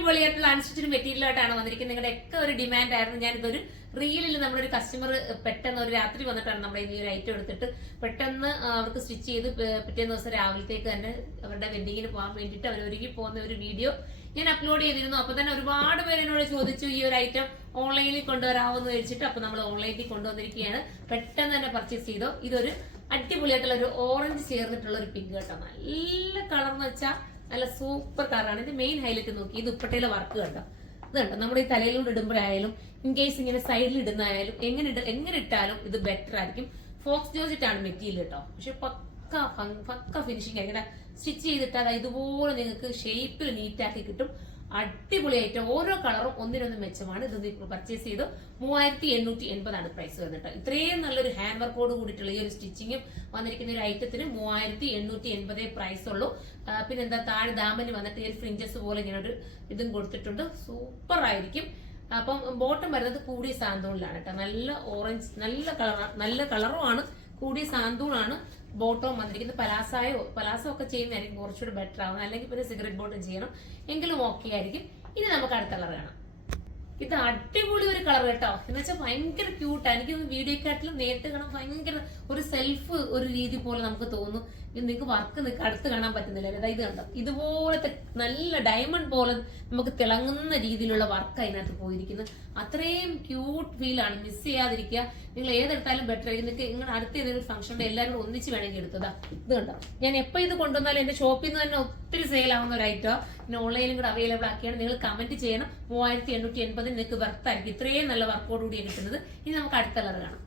അടിപൊളിയായിട്ടുള്ള unstitched material ആയിട്ടാണ് വന്നിരിക്കുന്നത്. നിങ്ങളുടെ ഒക്കെ ഒരു ഡിമാൻഡ് ആയിരുന്നു. ഞാൻ ഇതൊരു റീലിൽ നമ്മുടെ ഒരു കസ്റ്റമർ പെട്ടെന്ന് ഒരു രാത്രി വന്നിട്ടാണ് നമ്മുടെ ഈ ഒരു ഐറ്റം എടുത്തിട്ട് പെട്ടെന്ന് അവർക്ക് സ്റ്റിച്ച് ചെയ്ത് പിറ്റേന്ന് ദിവസം രാവിലത്തേക്ക് തന്നെ അവരുടെ വെഡിങ്ങിന് പോകാൻ വേണ്ടിയിട്ട് അവർ ഒരുങ്ങി പോകുന്ന ഒരു വീഡിയോ ഞാൻ അപ്ലോഡ് ചെയ്തിരുന്നു. അപ്പൊ തന്നെ ഒരുപാട് പേര് എന്നോട് ചോദിച്ചു ഈ ഒരു ഐറ്റം ഓൺലൈനിൽ കൊണ്ടുവരാമെന്ന് ചോദിച്ചിട്ട് അപ്പൊ നമ്മൾ ഓൺലൈനിൽ കൊണ്ടുവന്നിരിക്കുകയാണ്. പെട്ടെന്ന് തന്നെ പർച്ചേസ് ചെയ്തോ. ഇതൊരു അടിപൊളിയായിട്ടുള്ള ഒരു ഓറഞ്ച് ചേർന്നിട്ടുള്ള ഒരു പിങ്ക് കേട്ടോ. നല്ല കളർ എന്ന് വെച്ചാൽ നല്ല സൂപ്പർ കളറാണ്. ഇതിന്റെ മെയിൻ ഹൈലൈറ്റ് നോക്കി ഈ ദുപ്പട്ടയിലെ വർക്ക് കണ്ടോ. ഇത് കണ്ടോ, നമ്മുടെ ഈ തലയിലൂടെ ഇടുമ്പോഴായാലും ഇൻ കേസ് ഇങ്ങനെ സൈഡിൽ ഇടുന്നതായാലും എങ്ങനെ ഇട്ടാലും ഇത് ബെറ്റർ ആയിരിക്കും. ഫോക്സ് ജോർജറ്റ് ആണ് മെറ്റീരിയൽ കേട്ടോ. പക്ഷെ പക്ക ഫിനിഷിംഗ് ആയിരിക്കും. സ്റ്റിച്ച് ചെയ്തിട്ടാൽ ഇതുപോലെ നിങ്ങൾക്ക് ഷേപ്പിൽ നീറ്റാക്കി കിട്ടും. അടിപൊളിയായിട്ട് ഓരോ കളറും ഒന്നിനൊന്ന് മെച്ചമാണ്. ഇത് പർച്ചേസ് ചെയ്തു 3880 പ്രൈസ് വന്നിട്ട്. ഇത്രയും നല്ലൊരു ഹാൻഡ് വർക്കോട് കൂടിയിട്ടുള്ള ഈ ഒരു സ്റ്റിച്ചിങ്ങും വന്നിരിക്കുന്ന ഒരു ഐറ്റത്തിന് 3880 പ്രൈസ് ഉള്ളൂ. പിന്നെ എന്താ താഴെ ദാമന് വന്നിട്ട് ഈ ഒരു ഫ്രിഞ്ചസ് പോലെ ഇങ്ങനെ ഒരു ഇതും കൊടുത്തിട്ടുണ്ട്. സൂപ്പർ ആയിരിക്കും. അപ്പം ബോട്ടം വരുന്നത് കൂടിയ സാന്തൂണിലാണ് കേട്ടോ. നല്ല ഓറഞ്ച് നല്ല കളറുമാണ്. കൂടിയ സാന്തൂണാണ് ബോട്ടവും വന്നിരിക്കുന്നത്. പലാസോ ഒക്കെ ചെയ്യുന്നതായിരിക്കും കുറച്ചുകൂടി ബെറ്റർ ആവുന്നത്. അല്ലെങ്കിൽ പിന്നെ സിഗരറ്റ് ബോട്ടം ചെയ്യണം എങ്കിലും ഓക്കെ ആയിരിക്കും. ഇനി നമുക്ക് അടുത്ത കളർ കാണാം. ഇത് അടിപൊളി ഒരു കളർ കേട്ടോ. എന്ന് വെച്ചാൽ ഭയങ്കര ക്യൂട്ടാണ്. എനിക്ക് വീഡിയോക്കാട്ടിലും നേരിട്ട് കാണാൻ ഭയങ്കര ഒരു സെൽഫ് ഒരു രീതി പോലെ നമുക്ക് തോന്നും. നിങ്ങൾക്ക് വർക്ക് അടുത്ത് കാണാൻ പറ്റുന്നില്ല. അതായത് കണ്ടോ, ഇതുപോലത്തെ നല്ല ഡയമണ്ട് പോലെ നമുക്ക് തിളങ്ങുന്ന രീതിയിലുള്ള വർക്ക് അതിനകത്ത് പോയിരിക്കുന്നത്. അത്രയും ക്യൂട്ട് ഫീലാണ്. മിസ് ചെയ്യാതിരിക്കുക. നിങ്ങൾ ഏതെടുത്താലും ബെറ്റർ ആയിരിക്കും. നിങ്ങൾക്ക് നിങ്ങളുടെ അടുത്ത ഏതെങ്കിലും ഫംഗ്ഷന്റെ എല്ലാവരും കൂടെ ഒന്നിച്ച് വേണമെങ്കിൽ എടുത്തതാ. ഇത് കണ്ടോ, ഞാൻ എപ്പോ ഇത് കൊണ്ടുവന്നാലും എന്റെ ഷോപ്പിൽ നിന്ന് തന്നെ ഒത്തിരി സെയിൽ ആവുന്ന ഒരു ഐറ്റം. പിന്നെ ഓൺലൈനിലും കൂടെ അവൈലബിൾ ആക്കിയാണ്. നിങ്ങൾ കമന്റ് ചെയ്യണം. 3880 നിങ്ങൾക്ക് വർത്തായിരിക്കും. ഇത്രയും നല്ല വർക്കോടുകൂടിയാണ് കിട്ടുന്നത്. ഇനി നമുക്ക് അടുത്ത കളർ കാണാം.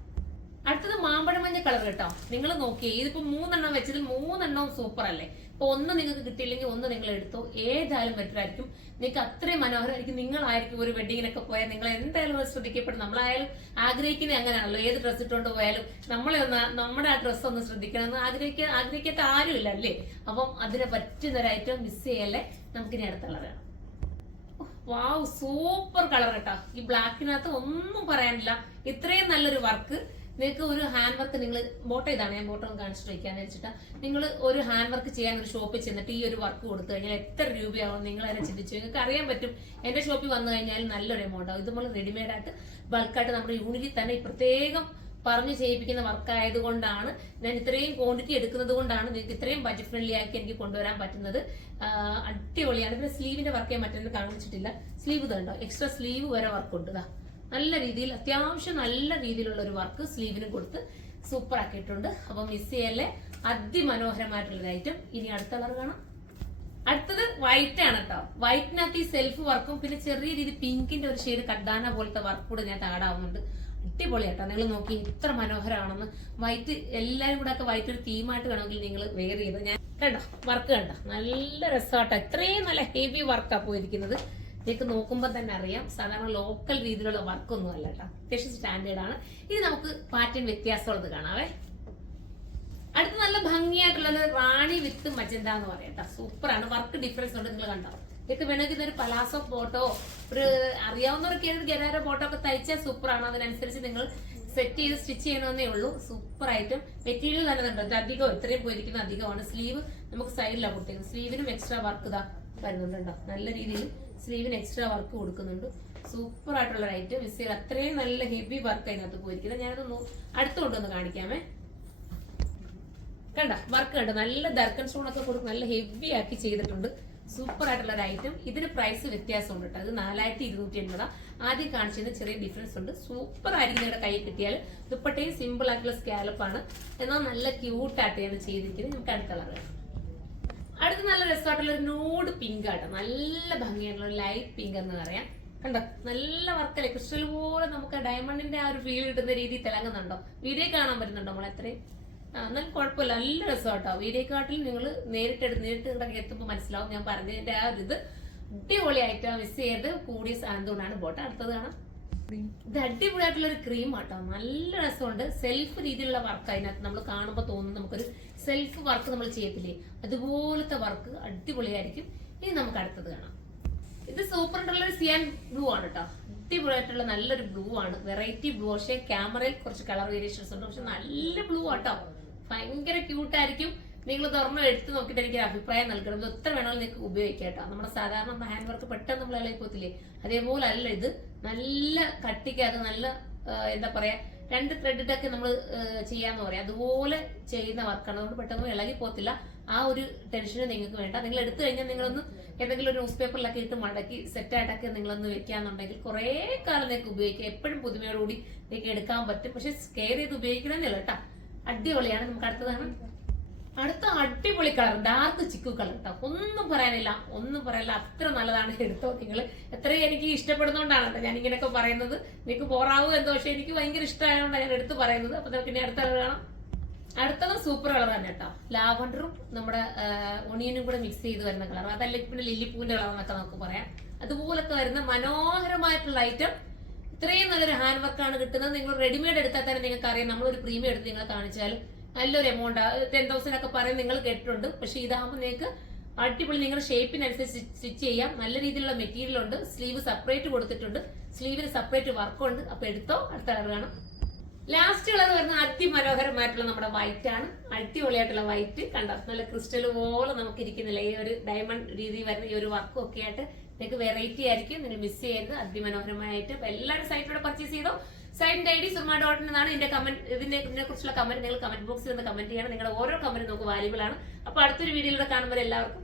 അടുത്തത് മാമ്പഴ മഞ്ഞ കളർ കേട്ടോ. നിങ്ങൾ നോക്കിയേ, ഇതിപ്പോ 3 വെച്ചത് 3 സൂപ്പർ അല്ലേ. ഇപ്പൊ ഒന്ന് നിങ്ങൾക്ക് കിട്ടിയില്ലെങ്കിൽ ഒന്ന് നിങ്ങൾ എടുത്തോ. ഏതായാലും ബെറ്റർ ആയിരിക്കും. നിങ്ങൾക്ക് അത്രയും മനോഹരമായിരിക്കും. നിങ്ങളായിരിക്കും ഒരു വെഡിങ്ങിനൊക്കെ പോയാൽ നിങ്ങൾ എന്തായാലും ശ്രദ്ധിക്കപ്പെടും. നമ്മളായാലും ആഗ്രഹിക്കുന്നത് അങ്ങനെയാണല്ലോ. ഏത് ഡ്രസ്സ് ഇട്ടുകൊണ്ട് പോയാലും നമ്മുടെ ആ ഡ്രസ്സ് ഒന്ന് ശ്രദ്ധിക്കണം എന്ന് ആഗ്രഹിക്കാത്ത ആരുമില്ല അല്ലേ. അപ്പം അതിനെ പറ്റുന്ന ഒരു ഐറ്റം മിസ് ചെയ്യല്ലേ. നമുക്കിനി അടുത്ത കളർ വേണം. വാവ്, സൂപ്പർ കളർ കേട്ടോ. ഈ ബ്ലാക്കിനകത്ത് ഒന്നും പറയാനില്ല. ഇത്രയും നല്ലൊരു വർക്ക് നിങ്ങൾക്ക് ഒരു ഹാൻഡ് വർക്ക് നിങ്ങൾ ബോട്ടം ഇതാണ്. ഞാൻ ബോട്ടം കാണിച്ചിട്ട് വയ്ക്കാന്ന് വെച്ചിട്ടാ. നിങ്ങൾ ഒരു ഹാൻഡ് വർക്ക് ചെയ്യാൻ ഒരു ഷോപ്പിൽ ചെന്നിട്ട് ഈ ഒരു വർക്ക് കൊടുത്തു കഴിഞ്ഞാൽ എത്ര രൂപയാവും നിങ്ങൾ അതിനെ ചിന്തിച്ചു. നിങ്ങൾക്ക് അറിയാൻ പറ്റും. എന്റെ ഷോപ്പിൽ വന്നു കഴിഞ്ഞാൽ നല്ലൊരു എമൗണ്ട് ആവും. ഇതുപോലെ റെഡിമെയ്ഡ് ആയിട്ട് ബൾക്കായിട്ട് നമ്മുടെ യൂണിറ്റിൽ തന്നെ പ്രത്യേകം പറഞ്ഞു ചെയ്യിപ്പിക്കുന്ന വർക്ക് ആയതുകൊണ്ടാണ് ഞാൻ ഇത്രയും ക്വാണ്ടിറ്റി എടുക്കുന്നത് കൊണ്ടാണ് നിങ്ങൾക്ക് ഇത്രയും ബഡ്ജറ്റ് ഫ്രണ്ട്ലി ആക്കി എനിക്ക് കൊണ്ടുവരാൻ പറ്റുന്നത്. അടിപൊളിയാണ്. പിന്നെ സ്ലീവിന്റെ വർക്ക് ഞാൻ മറ്റൊന്നും കാണിച്ചിട്ടില്ല. സ്ലീവ് ഇതുണ്ടോ, എക്സ്ട്രാ സ്ലീവ് വരെ വർക്ക് ഉണ്ട്. നല്ല രീതിയിൽ അത്യാവശ്യം നല്ല രീതിയിലുള്ള ഒരു വർക്ക് സ്ലീവിനും കൊടുത്ത് സൂപ്പർ ആക്കിയിട്ടുണ്ട്. അപ്പൊ മിസ് ചെയ്യല്ലേ. അതിമനോഹരമായിട്ടുള്ള ഐറ്റം. ഇനി അടുത്ത കളർ കാണാം. അടുത്തത് വൈറ്റ് ആണ് കേട്ടോ. വൈറ്റിനകത്ത് ഈ സെൽഫ് വർക്കും പിന്നെ ചെറിയ രീതി പിങ്കിന്റെ ഒരു ഷെയ്ഡ് കഡാന പോലത്തെ വർക്ക് കൂടെ ഞാൻ ആഡാവുന്നുണ്ട്. അടിപൊളിയാട്ടോ. നിങ്ങൾ നോക്കി എത്ര മനോഹരമാണെന്ന്. വൈറ്റ് എല്ലാരും കൂടെ ഒക്കെ വൈറ്റ് ഒരു തീമായിട്ട് വേണമെങ്കിൽ നിങ്ങൾ വെയർ ചെയ്ത് ഞാൻ കണ്ടോ വർക്ക് കണ്ടോ. നല്ല രസമാട്ടോ. ഇത്രയും നല്ല ഹെവി വർക്കാ പോയിരിക്കുന്നത്. നിങ്ങൾക്ക് നോക്കുമ്പോൾ തന്നെ അറിയാം. സാധാരണ ലോക്കൽ രീതിയിലുള്ള വർക്കൊന്നും അല്ല കേട്ടോ. അത്യാവശ്യം സ്റ്റാൻഡേർഡ് ആണ്. ഇനി നമുക്ക് പാറ്റേൺ വ്യത്യാസമുള്ളത് കാണാവേ. അടുത്ത നല്ല ഭംഗിയായിട്ടുള്ളത് റാണി വിത്ത് മജന്ത എന്ന് പറയാം കേട്ടോ. സൂപ്പറാണ്. വർക്ക് ഡിഫറൻസ് ഉണ്ട്. നിങ്ങൾ കണ്ടോ. ഇതൊക്കെ വേണമെങ്കിൽ ഇതൊരു പലാസോ ബോട്ടോ ഒരു അറിയാവുന്നവരൊക്കെ ഗരാരോ ബോട്ടോ ഒക്കെ തയ്ച്ചാൽ സൂപ്പറാണ്. അതിനനുസരിച്ച് നിങ്ങൾ സെറ്റ് ചെയ്ത് സ്റ്റിച്ച് ചെയ്യണമെന്നേ ഉള്ളൂ. സൂപ്പർ ആയിട്ടും മെറ്റീരിയൽ നല്ലതുണ്ട്. അധികം ഇത്രയും പോയിരിക്കുന്ന അധികമാണ്. സ്ലീവ് നമുക്ക് സൈഡിലാണ് കൊടുത്തേക്കുന്നത്. സ്ലീവിനും എക്സ്ട്രാ വർക്ക് ഇതാ വരുന്നുണ്ടോ. നല്ല രീതിയിൽ സ്ലീവിന് എക്സ്ട്രാ വർക്ക് കൊടുക്കുന്നുണ്ട്. സൂപ്പർ ആയിട്ടുള്ള ഒരു ഐറ്റം. മിസ് ചെയ്ത് അത്രയും നല്ല ഹെവി വർക്ക് അതിനകത്ത് പോയിരിക്കുന്നത്. ഞാനത് അടുത്തുകൊണ്ടൊന്ന് കാണിക്കാമേ. കണ്ട വർക്ക് കണ്ടോ. നല്ല ദർക്കൻ സ്റ്റോൺ ഒക്കെ കൊടുത്ത് നല്ല ഹെവി ആക്കി ചെയ്തിട്ടുണ്ട്. സൂപ്പർ ആയിട്ടുള്ള ഒരു ഐറ്റം. ഇതിന് പ്രൈസ് വ്യത്യാസമുണ്ട് കേട്ടോ. അത് 4280. ആദ്യം കാണിച്ചതിന് ചെറിയ ഡിഫറൻസ് ഉണ്ട്. സൂപ്പർ ആയിരിക്കും. നിങ്ങളുടെ കയ്യിൽ കിട്ടിയാൽ ദുപ്പട്ടയും സിമ്പിൾ ആയിട്ടുള്ള സ്കാലപ്പാണ്. എന്നാൽ നല്ല ക്യൂട്ടായിട്ടാണ് ചെയ്തിരിക്കുന്നത്. നമുക്ക് അടുത്ത കളർ വേണം. അടുത്ത നല്ല രസമായിട്ടുള്ള ഒരു നോഡ് പിങ്ക് ആട്ടോ. നല്ല ഭംഗിയായിട്ടുള്ള ഒരു ലൈറ്റ് പിങ്ക് എന്ന് പറയാം. കണ്ടോ നല്ല വർക്കല്ലേ. ക്രിസ്റ്റൽ പോലെ നമുക്ക് ഡയമണ്ടിന്റെ ആ ഒരു ഫീൽ കിട്ടുന്ന രീതി തിളങ്ങുന്നുണ്ടോ. വീഡിയോ കാണാൻ പറ്റുന്നുണ്ടോ നമ്മൾ എത്രയും. എന്നാലും കുഴപ്പമില്ല. നല്ല രസമാട്ടോ. വീഡിയോക്കാട്ടിൽ നിങ്ങൾ നേരിട്ട് ഇവിടെ എത്തുമ്പോൾ മനസ്സിലാവും ഞാൻ പറഞ്ഞതിന്റെ ആ ഒരു ഇത്. അടിപൊളിയായിട്ടോ. മിസ് ചെയ്ത് കൂടിയ സാധനത്തോടാണ് ബോട്ടം. അടുത്തത് കാണാം. ഇത് അടിപൊളിയായിട്ടുള്ള ഒരു ക്രീം ആട്ടോ. നല്ല രസമുണ്ട്. സെൽഫ് രീതിയിലുള്ള വർക്ക് അതിനകത്ത് നമ്മൾ കാണുമ്പോൾ തോന്നുന്നു നമുക്കൊരു സെൽഫ് വർക്ക് നമ്മൾ ചെയ്യത്തില്ലേ, അതുപോലത്തെ വർക്ക് അടിപൊളിയായിരിക്കും. ഇനി നമുക്ക് അടുത്തത് കാണാം. ഇത് സൂപ്പർ ആയിട്ടുള്ള ഒരു സിയാൻ ബ്ലൂ ആണ് കേട്ടോ. അടിപൊളിയായിട്ടുള്ള നല്ലൊരു ബ്ലൂ ആണ്. Variety blue. പക്ഷെ ക്യാമറയിൽ കുറച്ച് കളർ വേരിയേഷൻസ് ഉണ്ട്. പക്ഷെ നല്ല ബ്ലൂ ആട്ടോ. ഭയങ്കര ക്യൂട്ടായിരിക്കും. നിങ്ങൾ തുറന്ന് എടുത്ത് നോക്കിയിട്ട് എനിക്ക് ഒരു അഭിപ്രായം നൽകണം. ഇത് എത്ര വേണമെങ്കിലും നിങ്ങൾക്ക് ഉപയോഗിക്കാം കേട്ടോ. നമ്മുടെ സാധാരണ ഹാൻഡ് വർക്ക് പെട്ടെന്ന് നമ്മൾ ഇളകി പോത്തില്ലേ, അതേപോലെ അല്ല ഇത്. നല്ല കട്ടിക്കകത്ത് നല്ല എന്താ പറയാ 2 ത്രെഡിട്ടൊക്കെ നമ്മൾ ചെയ്യാന്ന് പറയാം, അതുപോലെ ചെയ്യുന്ന വർക്കാണ്. അതുകൊണ്ട് പെട്ടെന്ന് ഇളകി പോത്തില്ല. ആ ഒരു ടെൻഷനും നിങ്ങൾക്ക് വേണ്ട. നിങ്ങൾ എടുത്തു കഴിഞ്ഞാൽ നിങ്ങളൊന്ന് ഏതെങ്കിലും ഒരു ന്യൂസ് പേപ്പറിലൊക്കെ ഇട്ട് മടക്കി സെറ്റായിട്ടൊക്കെ നിങ്ങളൊന്ന് വെക്കാന്നുണ്ടെങ്കിൽ കുറെ കാലം നിങ്ങൾക്ക് ഉപയോഗിക്കാം. എപ്പോഴും പുതുമയോടുകൂടി നിങ്ങൾക്ക് എടുക്കാൻ പറ്റും. പക്ഷെ കെയർ ചെയ്ത് ഉപയോഗിക്കണമെന്നില്ല കേട്ടോ. അടിപൊളിയാണ്. നമുക്ക് അടുത്ത അടിപൊളി കളർ ഡാർക്ക് ചിക്കു കളർ കേട്ടോ. ഒന്നും പറയാനില്ല, അത്ര നല്ലതാണ്. എടുത്തോ നിങ്ങൾ. എത്രയും എനിക്ക് ഇഷ്ടപ്പെടുന്നോണ്ടാണ് കേട്ടോ ഞാൻ ഇങ്ങനെയൊക്കെ പറയുന്നത്. നിങ്ങൾക്ക് പോറാവോ എന്തോ, പക്ഷെ എനിക്ക് ഭയങ്കര ഇഷ്ടമായതുകൊണ്ടാണ് ഞാൻ എടുത്ത് പറയുന്നത്. അപ്പൊ നമുക്ക് ഇനി അടുത്ത കളർ കാണാം. അടുത്തത് സൂപ്പർ കളർ തന്നെ കേട്ടോ. ലാവണ്ടറും നമ്മുടെ ഒണിയനും കൂടെ മിക്സ് ചെയ്ത് വരുന്ന കളർ. അതല്ല പിന്നെ ലില്ലിപ്പൂവിന്റെ കളർ എന്നൊക്കെ നമുക്ക് പറയാം. അതുപോലൊക്കെ വരുന്ന മനോഹരമായിട്ടുള്ള ഐറ്റം. ഇത്രയും നല്ലൊരു ഹാൻഡ് വർക്കാണ് കിട്ടുന്നത്. നിങ്ങൾ റെഡിമെയ്ഡ് എടുത്താൽ തന്നെ നിങ്ങൾക്ക് അറിയാം. നമ്മളൊരു പ്രീമിയം എടുത്ത് നിങ്ങളെ കാണിച്ചാൽ നല്ലൊരു എമൗണ്ട് 10,000 ഒക്കെ പറയും നിങ്ങൾ കേട്ടിട്ടുണ്ട്. പക്ഷെ ഇതാകുമ്പോൾ നിങ്ങൾക്ക് അടിപൊളി നിങ്ങളുടെ ഷേപ്പിനനുസരിച്ച് സ്റ്റിച്ച് ചെയ്യാം. നല്ല രീതിയിലുള്ള മെറ്റീരിയൽ ഉണ്ട്. സ്ലീവ് സെപ്പറേറ്റ് കൊടുത്തിട്ടുണ്ട്. സ്ലീവിന് സെപ്പറേറ്റ് വർക്കുണ്ട്. അപ്പൊ എടുത്തോ. അടുത്ത കളർ കാണാം. ലാസ്റ്റ് കളർ വരുന്ന അതിമനോഹരമായിട്ടുള്ള നമ്മുടെ വൈറ്റ് ആണ്. അടിപൊളിയായിട്ടുള്ള വൈറ്റ് കണ്ടോ, നല്ല ക്രിസ്റ്റൽ പോലെ നമുക്ക് ഇരിക്കുന്നില്ല. ഈ ഒരു ഡയമണ്ട് രീതി വരുന്ന ഈ ഒരു വർക്കും ഒക്കെ ആയിട്ട് നിങ്ങൾക്ക് വെറൈറ്റി ആയിരിക്കും. നിങ്ങൾ മിസ് ചെയ്യരുത്. അതിമനോഹരമായിട്ട്. അപ്പൊ എല്ലാവരും സൈറ്റിലൂടെ പർച്ചേസ് ചെയ്തോ. സൈറ്റിന്റെ ID surma.in എന്നാണ്. ഇതിനെ കുറിച്ചുള്ള കമന്റ് നിങ്ങൾ കമന്റ് ബോക്സിൽ നിന്ന് കമന്റ് ചെയ്യണം. നിങ്ങളുടെ ഓരോ കമന്റും നമുക്ക് വാല്യുബിൾ ആണ്. അപ്പൊ അടുത്തൊരു വീഡിയോയിലൂടെ കാണുമ്പോൾ എല്ലാവർക്കും